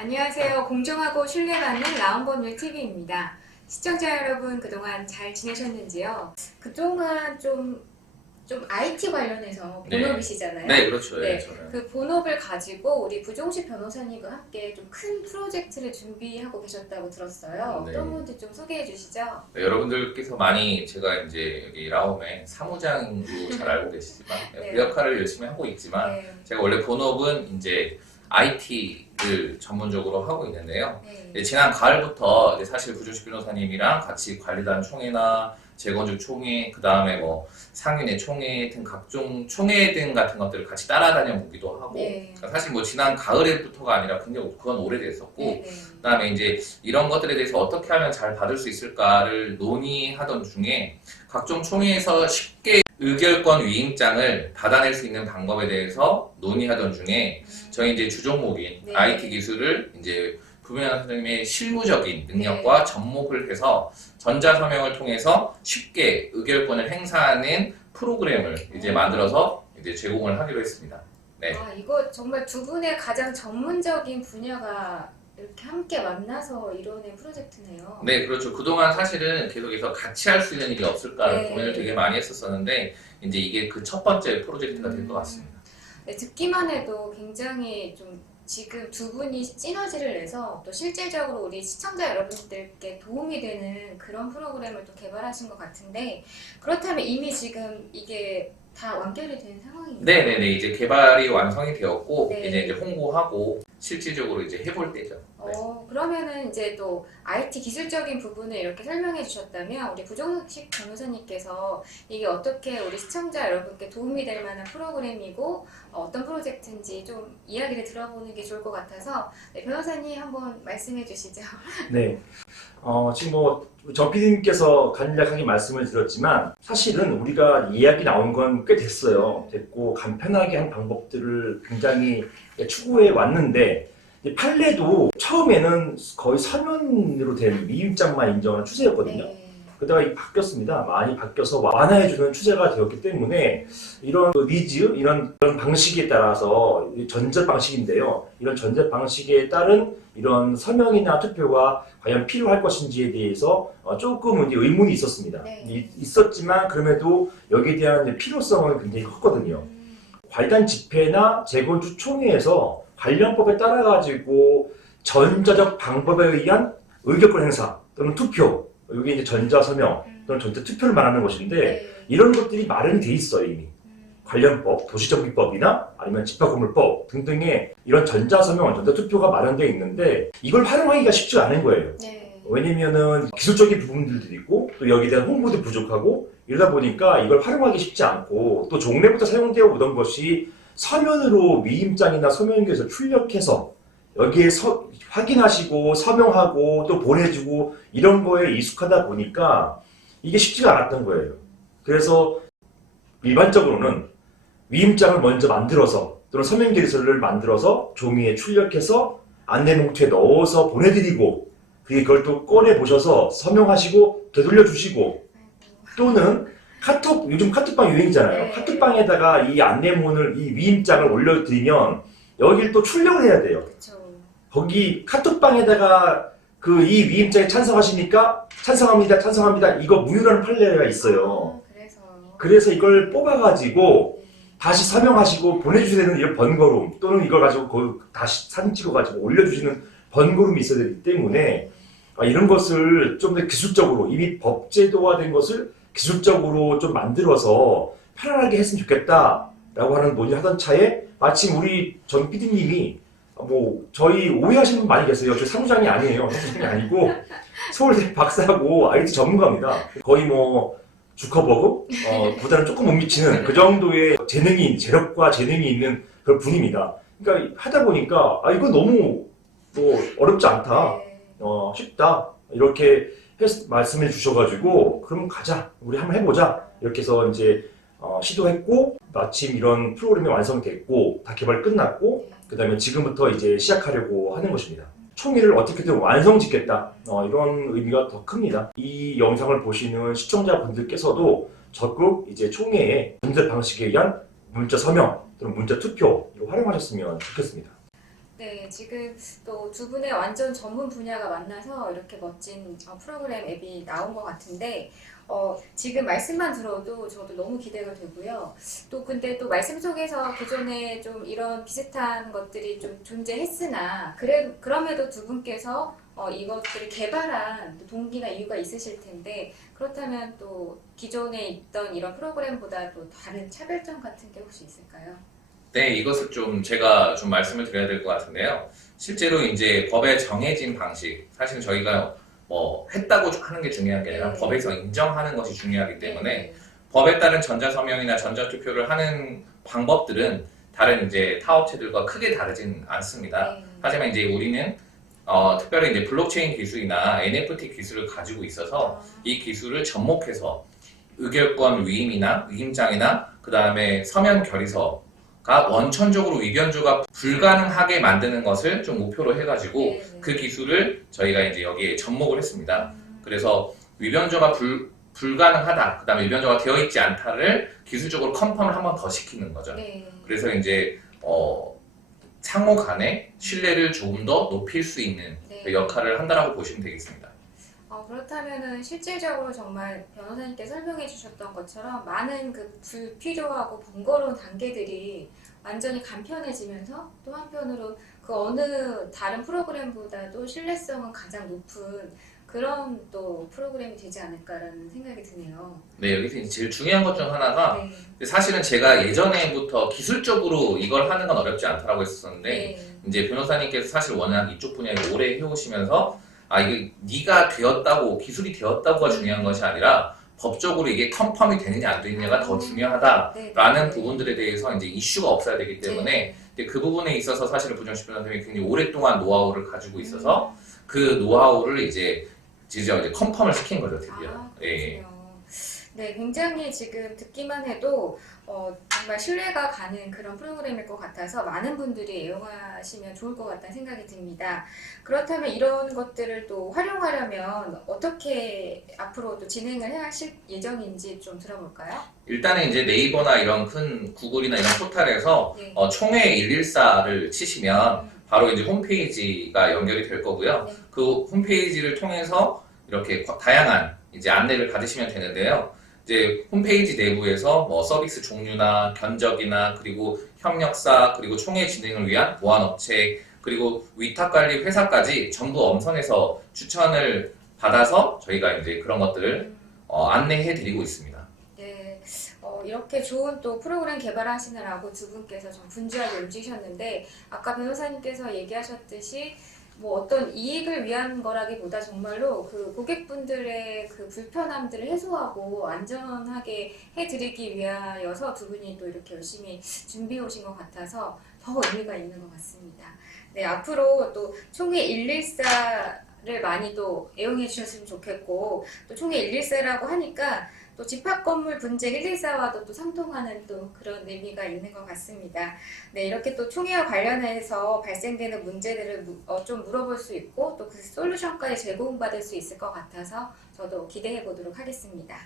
안녕하세요. 공정하고 신뢰받는 라운법률 TV입니다. 시청자 여러분 그동안 잘 지내셨는지요? 그동안 좀 IT 관련해서 본업이시잖아요. 네, 그렇죠. 네, 저는. 그 본업을 가지고 우리 부종식 변호사님과 함께 좀 큰 프로젝트를 준비하고 계셨다고 들었어요. 네. 어떤 건지 좀 소개해 주시죠. 네, 여러분들께서 많이 제가 이제 여기 라움의 사무장으로 잘 알고 계시지만 네. 그 역할을 열심히 하고 있지만 네. 제가 원래 본업은 이제 IT를 전문적으로 하고 있는데요. 네. 지난 가을부터 이제 사실 부종식 변호사님이랑 같이 관리단 총회나 재건축 총회, 그 다음에 뭐 상인회 총회 등 각종 총회 등 같은 것들을 같이 따라다녀 보기도 하고, 네. 그러니까 사실 뭐 지난 가을에부터가 아니라 굉장히 그건 오래됐었고, 네. 그 다음에 이제 이런 것들에 대해서 어떻게 하면 잘 받을 수 있을까를 논의하던 중에 각종 총회에서 쉽게 의결권 위임장을 받아낼 수 있는 방법에 대해서 논의하던 중에 저희 이제 주종목인 네. IT 기술을 이제 부변호사 선생님의 실무적인 능력과 접목을 해서 전자서명을 통해서 쉽게 의결권을 행사하는 프로그램을 이제 만들어서 이제 제공을 하기로 했습니다. 네. 아, 이거 정말 두 분의 가장 전문적인 분야가 이렇게 함께 만나서 이뤄낸 프로젝트네요. 네, 그렇죠. 그동안 사실은 계속해서 같이 할 수 있는 일이 없을까를 네. 고민을 되게 많이 했었었는데 이제 이게 그 첫 번째 프로젝트가 될 것 같습니다. 네, 듣기만 해도 굉장히 좀 지금 두 분이 시너지를 내서 또 실질적으로 우리 시청자 여러분들께 도움이 되는 그런 프로그램을 또 개발하신 것 같은데, 그렇다면 이미 지금 이게 다 완결이 된 상황인가요? 네네네, 이제 개발이 완성이 되었고 네. 이제 홍보하고 실질적으로 이제 해볼 때죠. 네. 그러면은 이제 또 IT 기술적인 부분을 이렇게 설명해 주셨다면 우리 부종식 변호사님께서 이게 어떻게 우리 시청자 여러분께 도움이 될 만한 프로그램이고 어떤 프로젝트인지 좀 이야기를 들어보는 게 좋을 것 같아서, 네, 변호사님 한번 말씀해 주시죠. 네. 지금 정 PD님께서 간략하게 말씀을 드렸지만 사실은 우리가 이야기 나온 건 꽤 됐고 간편하게 한 방법들을 굉장히 추구해 왔는데 판례도 처음에는 거의 서면으로 된 위임장만 인정하는 추세였거든요. 네. 그러다가 바뀌었습니다. 많이 바뀌어서 완화해주는 추세가 되었기 때문에 이런 니즈, 이런 방식에 따라서 전제 방식인데요. 이런 전제 방식에 따른 이런 서명이나 투표가 과연 필요할 것인지에 대해서 조금 의문이 있었습니다. 네. 있었지만 그럼에도 여기에 대한 필요성은 굉장히 컸거든요. 관련 집회나 재건축 총회에서 관련법에 따라 가지고 전자적 방법에 의한 의결권 행사 또는 투표, 여기 이제 전자서명 또는 전자투표를 말하는 것인데 네. 이런 것들이 마련이 돼 있어요. 이미 관련법, 도시정비법이나 아니면 집합건물법 등등의 이런 전자서명, 전자투표가 마련되어 있는데 이걸 활용하기가 쉽지 않은 거예요. 네. 왜냐면은 기술적인 부분들도 있고 또 여기에 대한 홍보도 부족하고 이러다 보니까 이걸 활용하기 쉽지 않고 또 종래부터 사용되어 오던 것이 서면으로 위임장이나 서명기에서 출력해서 여기에 확인하시고 서명하고 또 보내주고 이런 거에 익숙하다 보니까 이게 쉽지가 않았던 거예요. 그래서 일반적으로는 위임장을 먼저 만들어서 또는 서명계획서를 만들어서 종이에 출력해서 안내봉투에 넣어서 보내드리고 그걸 또 꺼내보셔서 서명하시고 되돌려주시고 또는 카톡, 요즘 카톡방 유행이잖아요. 네. 카톡방에다가 이 안내문을, 이 위임장을 올려드리면 여기를 또 출력을 해야 돼요. 그쵸. 거기 카톡방에다가 이 위임장에 찬성하시니까 찬성합니다. 이거 무효라는 판례가 있어요. 그래서 이걸 뽑아가지고 다시 서명하시고 보내주셔야 되는 이런 번거로움 또는 이걸 가지고 다시 사진 찍어가지고 올려주시는 번거로움이 있어야 되기 때문에 이런 것을 좀 더 기술적으로 이미 법제도화된 것을 기술적으로 좀 만들어서 편안하게 했으면 좋겠다라고 하는 논의를 하던 차에 마침 우리 정 PD님이 저희 오해하시는 분 많이 계세요. 저 사무장이 아니에요. 사무장이 아니고 서울대 박사고 IT 전문가입니다. 거의 주커버그? 보다는 조금 못 미치는 그 정도의 재력과 재능이 있는 그런 분입니다. 그러니까 하다 보니까 이거 너무 어렵지 않다. 쉽다. 이렇게 말씀해 주셔가지고 그럼 가자. 우리 한번 해보자. 이렇게 해서 이제 시도했고 마침 이런 프로그램이 완성됐고 다 개발 끝났고 그 다음에 지금부터 이제 시작하려고 하는 것입니다. 총회를 어떻게든 완성짓겠다. 이런 의미가 더 큽니다. 이 영상을 보시는 시청자분들께서도 적극 이제 총회의 문제 방식에 의한 문자 서명 또는 문자 투표 활용하셨으면 좋겠습니다. 네, 지금 또 두 분의 완전 전문 분야가 만나서 이렇게 멋진 프로그램 앱이 나온 것 같은데, 지금 말씀만 들어도 저도 너무 기대가 되고요. 또 근데 또 말씀 속에서 기존에 좀 이런 비슷한 것들이 좀 존재했으나, 그럼에도 두 분께서 이것들을 개발한 또 동기나 이유가 있으실 텐데, 그렇다면 또 기존에 있던 이런 프로그램보다 또 다른 차별점 같은 게 혹시 있을까요? 네, 이것을 좀 제가 좀 말씀을 드려야 될 것 같은데요. 실제로 이제 법에 정해진 방식, 사실 저희가 뭐 했다고 하는 게 중요한 게 아니라 네. 법에서 인정하는 것이 중요하기 때문에 네. 법에 따른 전자서명이나 전자투표를 하는 방법들은 다른 이제 타업체들과 크게 다르진 않습니다. 네. 하지만 이제 우리는 특별히 이제 블록체인 기술이나 NFT 기술을 가지고 있어서 이 기술을 접목해서 의결권 위임이나 위임장이나 그 다음에 서면 결의서가 원천적으로 위변조가 불가능하게 만드는 것을 좀 목표로 해가지고 네. 그 기술을 저희가 이제 여기에 접목을 했습니다. 그래서 위변조가 불가능하다, 그 다음에 위변조가 되어 있지 않다를 기술적으로 컨펌을 한 번 더 시키는 거죠. 네. 그래서 이제 상호 간의 신뢰를 조금 더 높일 수 있는 네. 역할을 한다라고 보시면 되겠습니다. 그렇다면은 실질적으로 정말 변호사님께 설명해 주셨던 것처럼 많은 그 불필요하고 번거로운 단계들이 완전히 간편해지면서 또 한편으로 그 어느 다른 프로그램보다도 신뢰성은 가장 높은 그런 또 프로그램이 되지 않을까라는 생각이 드네요. 네, 여기서 이제 제일 중요한 것 중 하나가 네. 사실은 제가 예전에부터 기술적으로 이걸 하는 건 어렵지 않다라고 했었는데 네. 이제 변호사님께서 사실 워낙 이쪽 분야에 오래 해오시면서 이게 네가 되었다고 기술이 되었다고가 중요한 것이 아니라 법적으로 이게 컨펌이 되느냐 안 되느냐가 더 중요하다라는 네. 부분들에 대해서 이제 이슈가 없어야 되기 때문에 네. 근데 그 부분에 있어서 사실은 부정식 변호사님이 굉장히 오랫동안 노하우를 가지고 있어서 그 노하우를 이제 컨펌을 시킨 거죠, 드디어. 예. 그렇군요. 네, 굉장히 지금 듣기만 해도 정말 신뢰가 가는 그런 프로그램일 것 같아서 많은 분들이 애용하시면 좋을 것 같다는 생각이 듭니다. 그렇다면 이런 것들을 또 활용하려면 어떻게 앞으로 또 진행을 해 하실 예정인지 좀 들어볼까요? 일단은 이제 네이버나 이런 큰 구글이나 이런 포털에서 네. 총회 114를 치시면 바로 이제 홈페이지가 연결이 될 거고요. 네. 그 홈페이지를 통해서 이렇게 다양한 이제 안내를 받으시면 되는데요. 이제 홈페이지 내부에서 뭐 서비스 종류나 견적이나 그리고 협력사 그리고 총회 진행을 위한 보안업체 그리고 위탁관리 회사까지 전부 엄선해서 추천을 받아서 저희가 이제 그런 것들을 안내해 드리고 있습니다. 네, 이렇게 좋은 또 프로그램 개발하시느라고 두 분께서 좀 분주하게 움직이셨는데 아까 변호사님께서 얘기하셨듯이 뭐 어떤 이익을 위한 거라기보다 정말로 그 고객분들의 그 불편함들을 해소하고 안전하게 해드리기 위하여서 두 분이 또 이렇게 열심히 준비해 오신 것 같아서 더 의미가 있는 것 같습니다. 네, 앞으로 또 총회 114를 많이 또 애용해 주셨으면 좋겠고 또 총회 114라고 하니까 또 집합건물 분쟁 114와도 또 상통하는 또 그런 의미가 있는 것 같습니다. 네, 이렇게 또 총회와 관련해서 발생되는 문제들을 좀 물어볼 수 있고 또 그 솔루션까지 제공받을 수 있을 것 같아서 저도 기대해 보도록 하겠습니다.